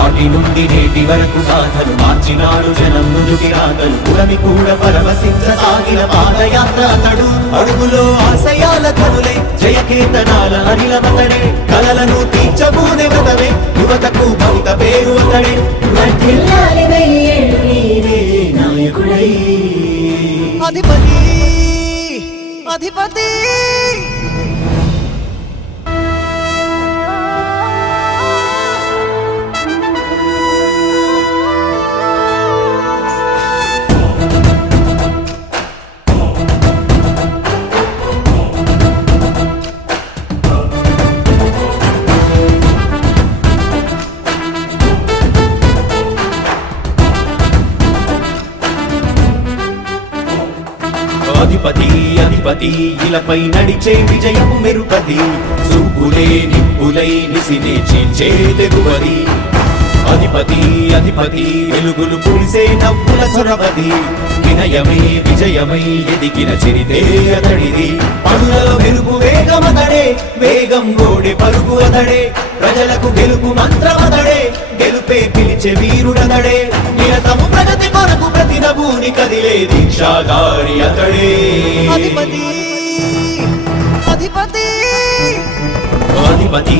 నాటి నుండి నేటి వరకు గాథలు మార్చినాడు జనం ముందుకి రాగలు పురమి కూడా పరవశించ సాగిన పాదయాత్ర అతడు. అడుగులో ఆశయాల కనులే జయకేతనాల అనిలమతడే కలలను తీర్చబూనే వ్రతమే యువతకు భవిత పేరు అతడే. అధిపతి అధిపతి. అధిపతి అధిపతి ఇలపై నడిచే విజయము మెరుపది చూపులే నిప్పులై నిసినే చీల్చే తెగువది. అధిపతి అధిపతి వెలుగులు పులిసే నవ్వుల చొరవది. వినయమై విజయమై ఎదిగిన చిరితే అతడిది. పనులలో వెలుగు వేగమతడే వేగం గోడే పరుగు అతడే. ప్రజలకు గెలుపు మంత్రమతడే గెలుపే పిలిచే వీరుడతడే నిరతము ప్రగతి కొరకు ప్రతి నభూని కదిలే దీక్షాగారి అతడే. అధిపతి. అధిపతి అధిపతి.